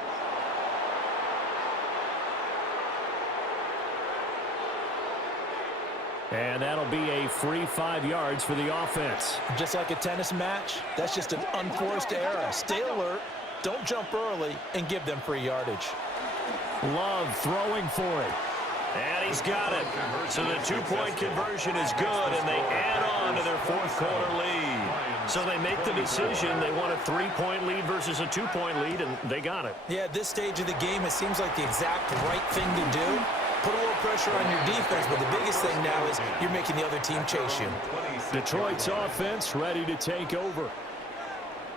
And that'll be a free 5 yards for the offense. Just like a tennis match, that's just an unforced error. Stay alert, don't jump early, and give them free yardage. Love throwing for it. And he's got it. So the 2-point conversion is good, and they add on to their 4th quarter lead. So they make the decision. They want a 3-point lead versus a 2-point lead, and they got it. Yeah, at this stage of the game, it seems like the exact right thing to do. Put a little pressure on your defense, but the biggest thing now is you're making the other team chase you. Detroit's offense ready to take over.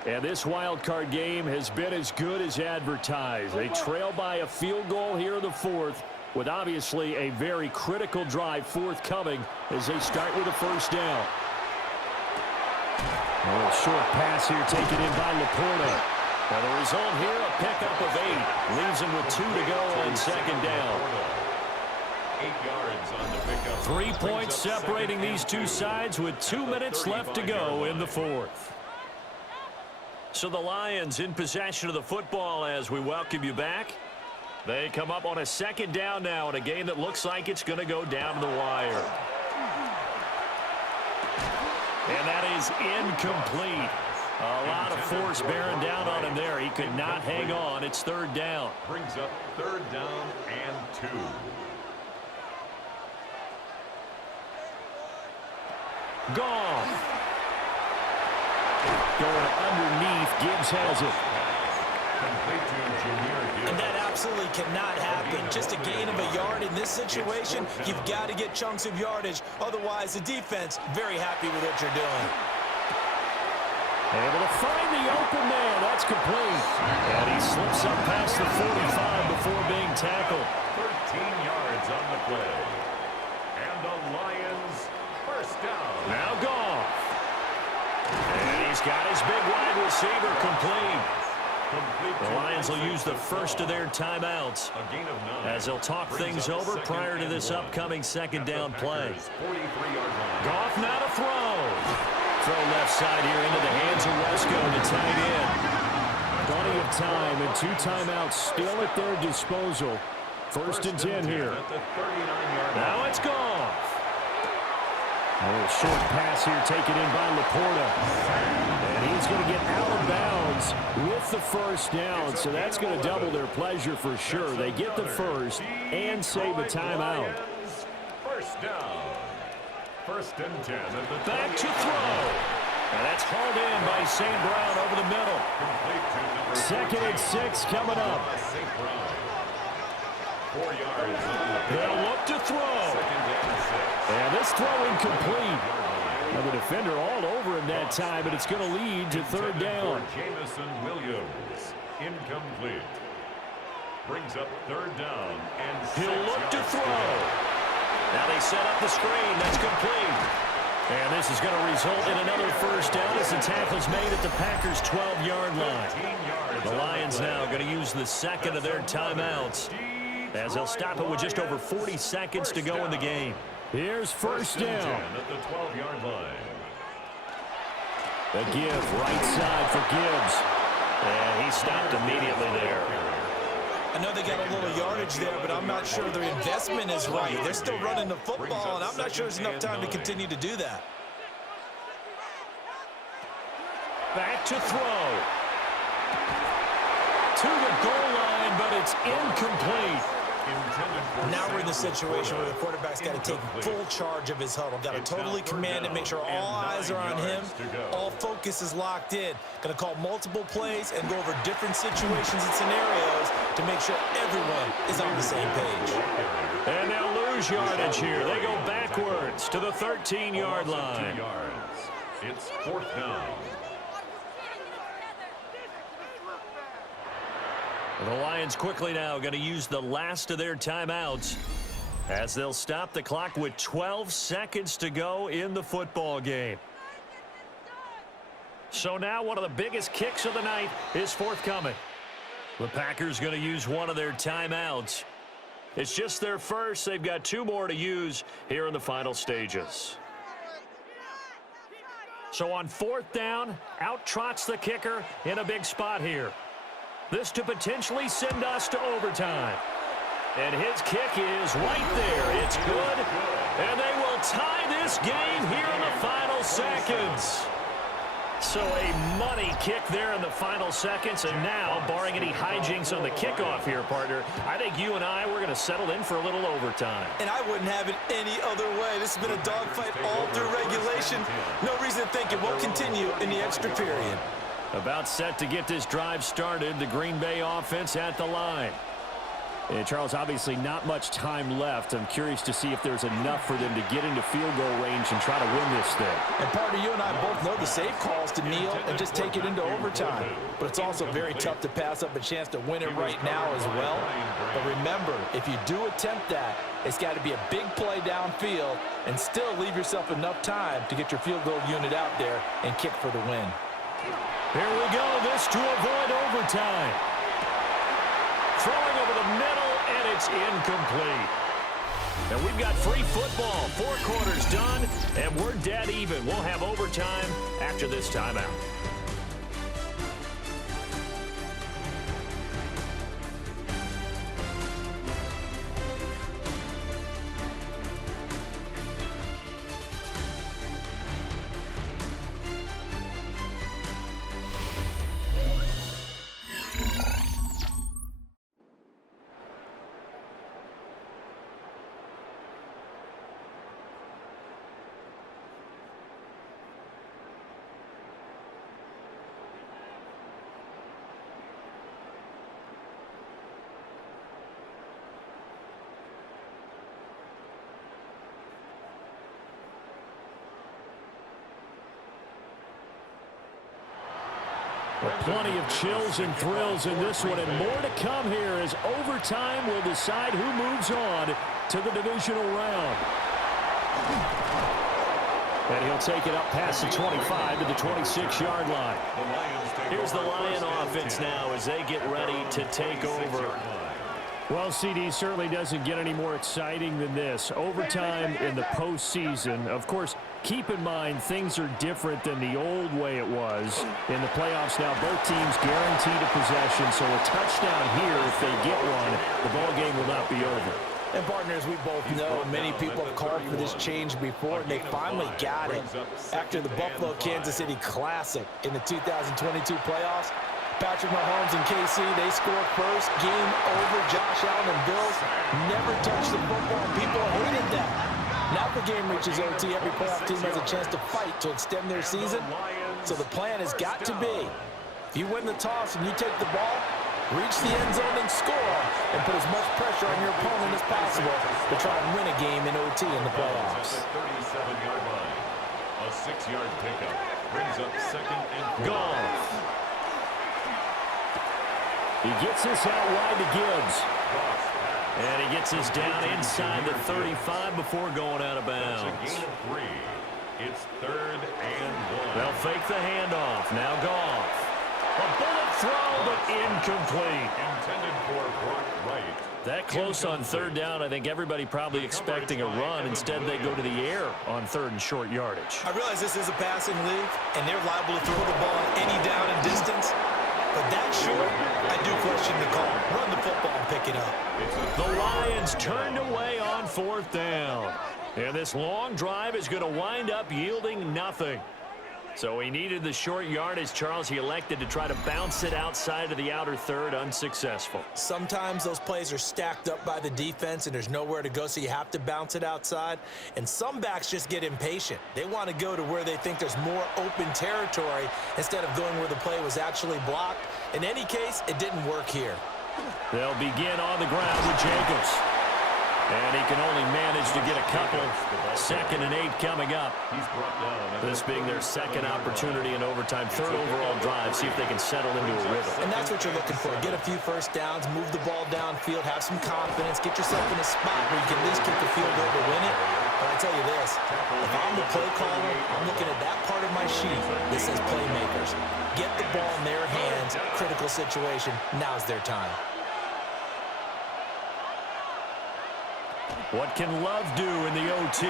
And this wild card game has been as good as advertised. They trail by a field goal here in the 4th, with obviously a very critical drive forthcoming as they start with a 1st down. A little short pass here taken in by Laporta. Now the result here, a pickup of 8. Leaves him with 2 to go on 2nd down. 8 yards on the pickup. 3 points separating these two sides with 2 minutes left to go in the 4th. So the Lions in possession of the football as we welcome you back. They come up on a second down now in a game that looks like it's going to go down to the wire. And that is incomplete. A lot of force bearing down on him there. He could not hang on. It's third down. Brings up third down and 2. Goff. Going underneath. Gibbs has it. Complete to Jahmyr Gibbs. And that absolutely cannot happen. Just a gain of a yard in this situation, you've got to get chunks of yardage. Otherwise, the defense, very happy with what you're doing. Able to find the open man. That's complete. And he slips up past the 45 before being tackled. 13 yards on the play. And the Lions first down. Now Goff. And he's got his big wide receiver complete. The Lions will use the first of their timeouts A gain of 9. as they'll talk things over prior to this upcoming second down play. 43-yard line. Goff now to throw. Throw left side here into the hands of Wesco, the tight end. Plenty of time and 2 timeouts still at their disposal. First and 10 here. At the 39-yard line. Now it's Goff. A little short pass here taken in by Laporta. And he's going to get out of bounds with the first down. So that's going to double their pleasure for sure. They get the first and save a timeout. Lions first down. First and 10 at the Back to throw. And that's hauled in by St. Brown over the middle. Complete to number Second and 6 coming up. St. Brown. 4 yards. They'll look to throw. Second and 6. And this throw incomplete. Now the defender all over him that time, but it's going to lead to third down. Jamison Williams. Incomplete. Brings up third down and 6 He'll look to yards throw. Now they set up the screen. That's complete. And this is going to result in another first down as the tackle's made at the Packers' 12-yard line. 15 yards The on Lions play. now going to use the second of their timeouts as they'll stop it with just over 40 seconds to go in the game. Here's first and 10 down. at the 12-yard line. The give right side for Gibbs. And he stopped immediately there. I know they got a little yardage there, but I'm not sure their investment is right. They're still running the football, and I'm not sure there's enough time to continue to do that. Back to throw. To the goal line, but it's incomplete. Intended for Now we're in the Samuel situation where the Porter. quarterback's got to take full charge of his huddle. Got to totally command it, make sure all eyes are on him. All focus is locked in. Going to call multiple plays and go over different situations and scenarios to make sure everyone is on the same page. And they'll lose yardage here. They go backwards to the 13-yard Loss of 2 line. yards. It's fourth down. The Lions quickly now going to use the last of their timeouts as they'll stop the clock with 12 seconds to go in the football game. So now one of the biggest kicks of the night is forthcoming. The Packers going to use one of their timeouts. It's just their first. They've got 2 more to use here in the final stages. So on fourth down, out trots the kicker in a big spot here. This to potentially send us to overtime. And his kick is right there. It's good. And they will tie this game here in the final seconds. So a money kick there in the final seconds. And now, barring any hijinks on the kickoff here, partner, I think you and I, we're going to settle in for a little overtime. And I wouldn't have it any other way. This has been a dogfight all through regulation. No reason to think it won't continue in the extra period. About set to get this drive started, the Green Bay offense at the line. And Charles, obviously not much time left. I'm curious to see if there's enough for them to get into field goal range and try to win this thing. And partner, you and I both know the safe calls to kneel and just take it into overtime. But it's also very tough to pass up a chance to win it right now as well. But remember, if you do attempt that, it's got to be a big play downfield and still leave yourself enough time to get your field goal unit out there and kick for the win. Here we go. This to avoid overtime. Throwing over the middle, and it's incomplete. And we've got free football. 4 quarters done, and we're dead even. We'll have overtime after this timeout. Well, plenty of chills and thrills in this one, and more to come here as overtime will decide who moves on to the divisional round. And he'll take it up past the 25 to the 26-yard line. Here's the Lion offense now as they get ready to take over. Well, CD certainly doesn't get any more exciting than this. Overtime in the postseason. Of course, keep in mind things are different than the old way it was. In the playoffs now, both teams guaranteed a possession, so a touchdown here, if they get one, the ball game will not be over. And partners, we both know many people have called for this change before, and they finally got it. After the Buffalo-Kansas City Classic in the 2022 playoffs, Patrick Mahomes and KC, they scored first. Game over. Josh Allen and Bills never touched the football. People hated that. Now the game reaches OT. Every playoff team has a chance to fight to extend their season. So the plan has got to be, if you win the toss and you take the ball, reach the end zone and score, and put as much pressure on your opponent as possible to try and win a game in OT in the playoffs. 37-yard line. A 6-yard pickup brings up second and Goff. He gets this out wide to Gibbs. And he gets this down inside the 35 before going out of bounds. It's a gain of 3. It's 3rd and 1. They'll fake the handoff. Now Goff. A bullet throw, but incomplete. Intended for Brock Wright. That close on 3rd down, I think everybody probably expecting a run. Instead, they go to the air on 3rd and short yardage. I realize this is a passing league, and they're liable to throw the ball at any down and distance. But that short, I do question the call. Run the football and pick it up. The Lions turned away on 4th down. And this long drive is going to wind up yielding nothing. So he needed the short yardage, Charles. He elected to try to bounce it outside of the outer 3rd, unsuccessful. Sometimes those plays are stacked up by the defense and there's nowhere to go, so you have to bounce it outside. And some backs just get impatient. They want to go to where they think there's more open territory instead of going where the play was actually blocked. In any case, it didn't work here. They'll begin on the ground with Jacobs. And he can only manage to get a couple. 2nd and 8 coming up. This being their second opportunity in overtime. 3rd overall drive. See if they can settle into a rhythm. And that's what you're looking for. Get a few first downs, move the ball downfield, have some confidence, get yourself in a spot where you can at least kick the field goal to win it. But I tell you this, if I'm the play caller, I'm looking at that part of my sheet that says playmakers. Get the ball in their hands, critical situation. Now's their time. What can Love do in the OT?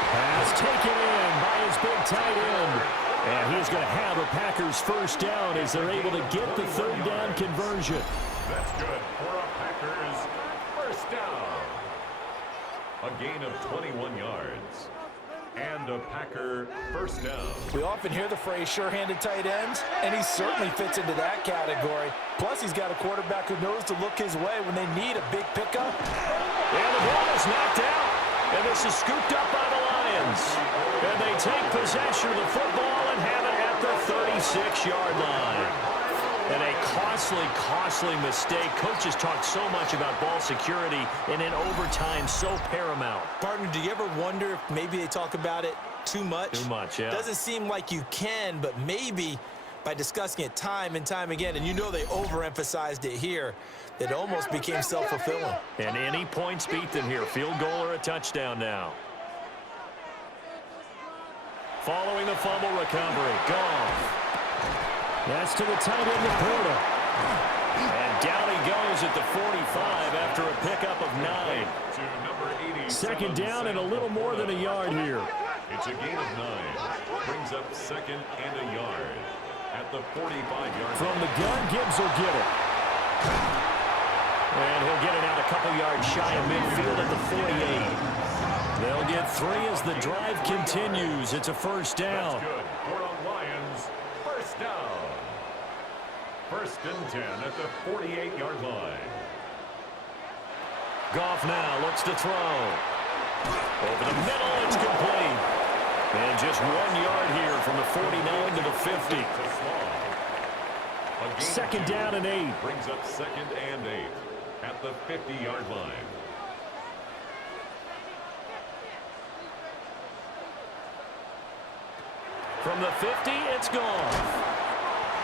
Pass taken in by his big tight end. And he's going to have a Packers first down as they're able to get the 3rd down conversion. That's good for a Packers first down. A gain of 21 yards. And a Packer first down. We often hear the phrase sure-handed tight ends, and he certainly fits into that category. Plus, he's got a quarterback who knows to look his way when they need a big pickup. And the ball is knocked out. And this is scooped up by the Lions. And they take possession of the football and have it at the 36-yard line. And a costly mistake. Coaches talk so much about ball security, and in overtime, so paramount. Partner, do you ever wonder if maybe they talk about it too much? Too much, yeah. Doesn't seem like you can, but maybe by discussing it time and time again, and you know they overemphasized it here, it almost became self-fulfilling. And any points beat them here. Field goal or a touchdown now. Following the fumble recovery. Goff. That's to the tight end, Laporta. And down he goes at the 45 after a pickup of 9. 2nd down and a little more than a yard here. It's a gain of 9. Brings up 2nd and a yard at the 45-yard From the gun, Gibbs will get it. And he'll get it out a couple yards shy of midfield at the 48. They'll get 3 as the drive continues. It's a first down. That's good for a Lions first down. 1st and 10 at the 48-yard line. Goff now looks to throw. Over the middle, it's complete. And just 1 yard here from the 49 to the 50. 2nd down and 8. Brings up 2nd and 8 at the 50-yard line. From the 50, it's Goff.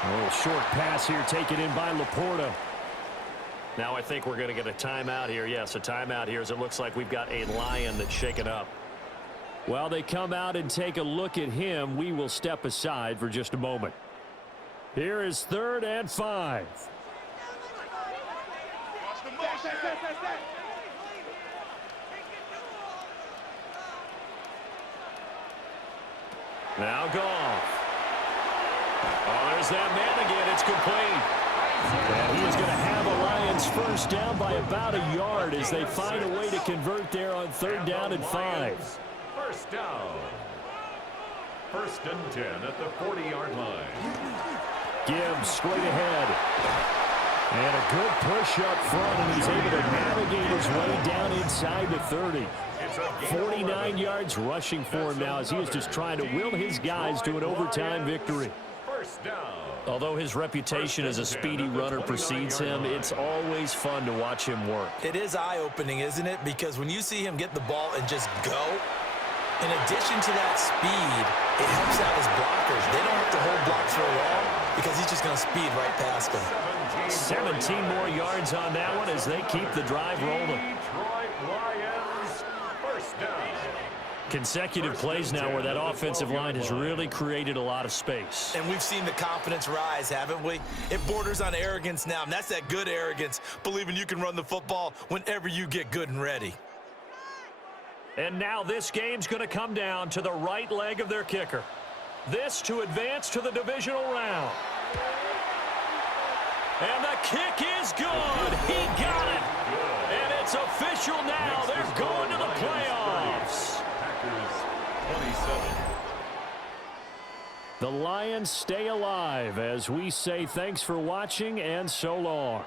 A little short pass here taken in by Laporta. Now I think we're going to get a timeout here. Yes, a timeout here as it looks like we've got a Lion that's shaken up. While they come out and take a look at him, we will step aside for just a moment. Here is 3rd and 5. Now Goff. Oh, there's that man again. It's complete. And he is going to have a Lions first down by about a yard as they find a way to convert there on 3rd down and 5. First down. 1st and 10 at the 40-yard line. Gibbs straight ahead. And a good push up front, and he's able to navigate his way down inside the 30. 49 yards rushing for him now as he is just trying to will his guys to an overtime victory. First down. Although his reputation as a speedy runner precedes him, it's always fun to watch him work. It is eye-opening, isn't it? Because when you see him get the ball and just go, in addition to that speed, it helps out his blockers. They don't have to hold blocks for long because he's just going to speed right past them. 17 more yards on that one as they keep the drive rolling. Detroit Lions, first down. Consecutive plays now where that offensive line has really created a lot of space. And we've seen the confidence rise, haven't we? It borders on arrogance now, and that's that good arrogance, believing you can run the football whenever you get good and ready. And now this game's going to come down to the right leg of their kicker. This to advance to the divisional round. And the kick is good. He got it. And it's official now. They're going to the playoffs. Packers 27. The Lions stay alive as we say thanks for watching and so long.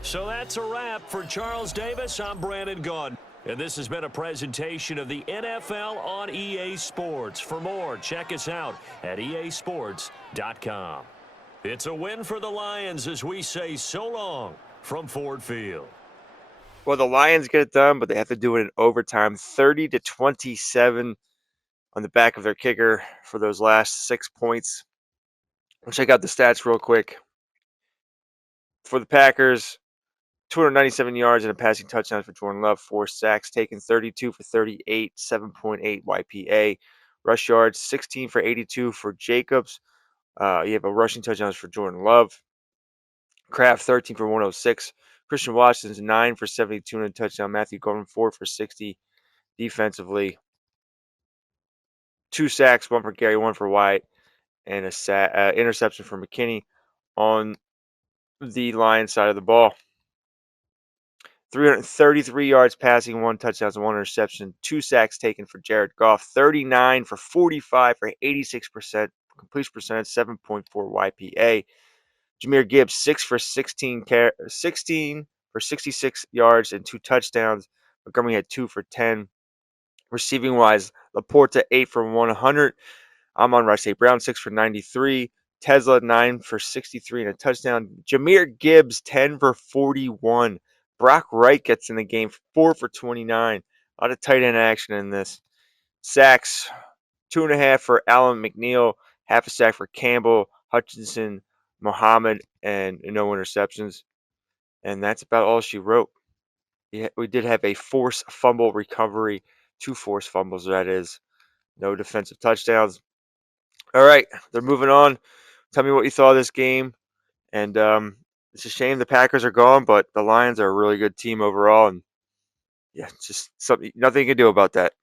So that's a wrap for Charles Davis. I'm Brandon Gaudin. And this has been a presentation of the NFL on EA Sports. For more, check us out at easports.com. It's a win for the Lions as we say so long from Ford Field. Well, the Lions get it done, but they have to do it in overtime. 30-27 on the back of their kicker for those last 6 points. We'll check out the stats real quick. For the Packers, 297 yards and a passing touchdown for Jordan Love. 4 sacks taken, 32 for 38, 7.8 YPA. Rush yards, 16 for 82 for Jacobs. You have a rushing touchdowns for Jordan Love. Kraft, 13 for 106. Christian Watson's 9 for 72 and a touchdown. Matthew Golden, 4 for 60 defensively. 2 sacks, 1 for Gary, 1 for White, and a interception for McKinney on the Lions side of the ball. 333 yards passing, 1 touchdown, 1 interception, 2 sacks taken for Jared Goff. 39 for 45 for 86% completion percentage, 7.4 YPA. Jahmyr Gibbs, 6 for 16 for 66 yards and 2 touchdowns. Montgomery had 2 for 10. Receiving wise, Laporta 8 for 100. Amon-Ra St. Brown 6 for 93. Tesla 9 for 63 and a touchdown. Jahmyr Gibbs 10 for 41. Brock Wright gets in the game 4 for 29. A lot of tight end action in this. Sacks 2.5 for Allen McNeil. Half a sack for Campbell, Hutchinson, Muhammad, and no interceptions. And that's about all she wrote. We did have a forced fumble recovery. 2 forced fumbles, that is. No defensive touchdowns. All right, they're moving on. Tell me what you thought of this game. And it's a shame the Packers are gone, but the Lions are a really good team overall. And yeah, it's just nothing you can do about that.